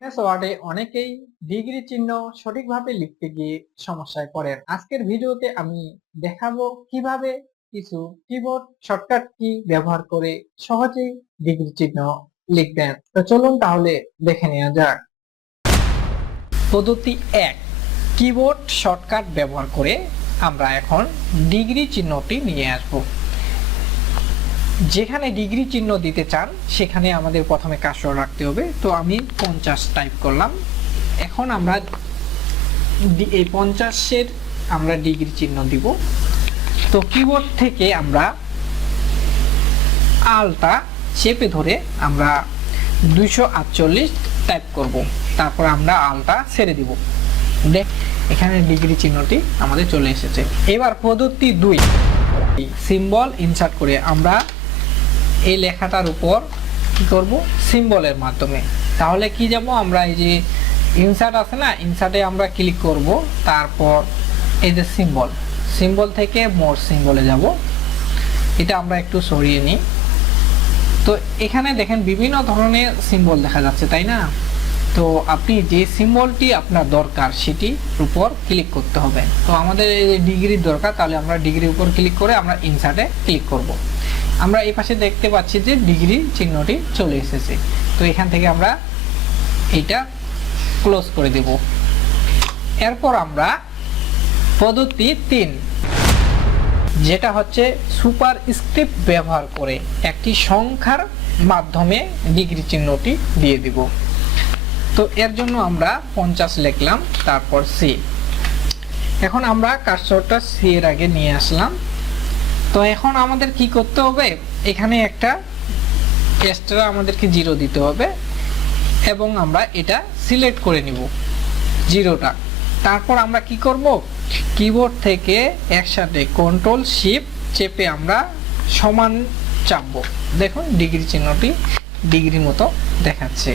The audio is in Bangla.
এমএস ওয়ার্ডে অনেকেই ডিগ্রি চিহ্ন সঠিকভাবে লিখতে গিয়ে সমস্যায় পড়েন। আজকের ভিডিওতে আমি দেখাবো কিভাবে কিছু কিবোর্ড শর্টকাট কি ব্যবহার করে সহজেই ডিগ্রি চিহ্ন লিখবেন। তো চলুন তাহলে দেখে নেওয়া যাক। পদ্ধতি 1, কিবোর্ড শর্টকাট ব্যবহার করে আমরা এখন ডিগ্রি চিহ্নটি নিয়ে আসব। যেখানে ডিগ্রি চিহ্ন দিতে চান সেখানে আমাদের প্রথমে কার্সর রাখতে হবে। তো আমি 50 টাইপ করলাম। এখন আমরা এই 50-এর আমরা ডিগ্রি চিহ্ন দিব। তো কিবোর্ড থেকে আমরা আলটা চেপে ধরে আমরা 248 টাইপ করব। তারপর আমরা আলটা ছেড়ে দিব। এখানে ডিগ্রি চিহ্নটি আমাদের চলে এসেছে। এবার পদ্ধতি 2, সিম্বল ইনসার্ট করে আমরা এই লেখাটার উপর কি করব, সিম্বলের মাধ্যমে। তাহলে কি যাব, আমরা এই যে ইনসার্ট আছে না, ইনসার্টে আমরা ক্লিক করব, তারপর এই যে সিম্বল থেকে মোর সিম্বলে যাব। এটা আমরা একটু সরিয়ে নিই। তো এখানে দেখেন বিভিন্ন ধরনের সিম্বল দেখা যাচ্ছে, তাই না? তো আপনি যে সিম্বলটি আপনার দরকার সেটির উপর ক্লিক করতে হবে। তো আমাদের এই ডিগ্রির দরকার, তাহলে আমরা ডিগ্রির উপর ক্লিক করে আমরা ইনসার্টে ক্লিক করব। আমরা এই পাশে দেখতে পাচ্ছি যে ডিগ্রি চিহ্নটি চলে এসেছে। তো এখান থেকে আমরা এইটা ক্লোজ করে দেব। এরপর আমরা পদ্ধতি 3, যেটা হচ্ছে সুপারস্ক্রিপ্ট ব্যবহার করে একটি সংখ্যার মাধ্যমে ডিগ্রি চিহ্নটি দিয়ে দিব। তো এর জন্য আমরা 50 লিখলাম, তারপর সি। এখন আমরা কার্সরটা সি এর আগে নিয়ে আসলাম। তো এখন আমাদের কি করতে হবে, এখানে একটা এক্সট্রা আমাদেরকে 0 দিতে হবে এবং আমরা এটা সিলেক্ট করে নিব 0টা। তারপর আমরা কি করব, কিবোর্ড থেকে একসাথে কন্ট্রোল শিফট চেপে আমরা সমান চাপবো। দেখুন ডিগ্রি চিহ্নটি ডিগ্রি মতো দেখাচ্ছে।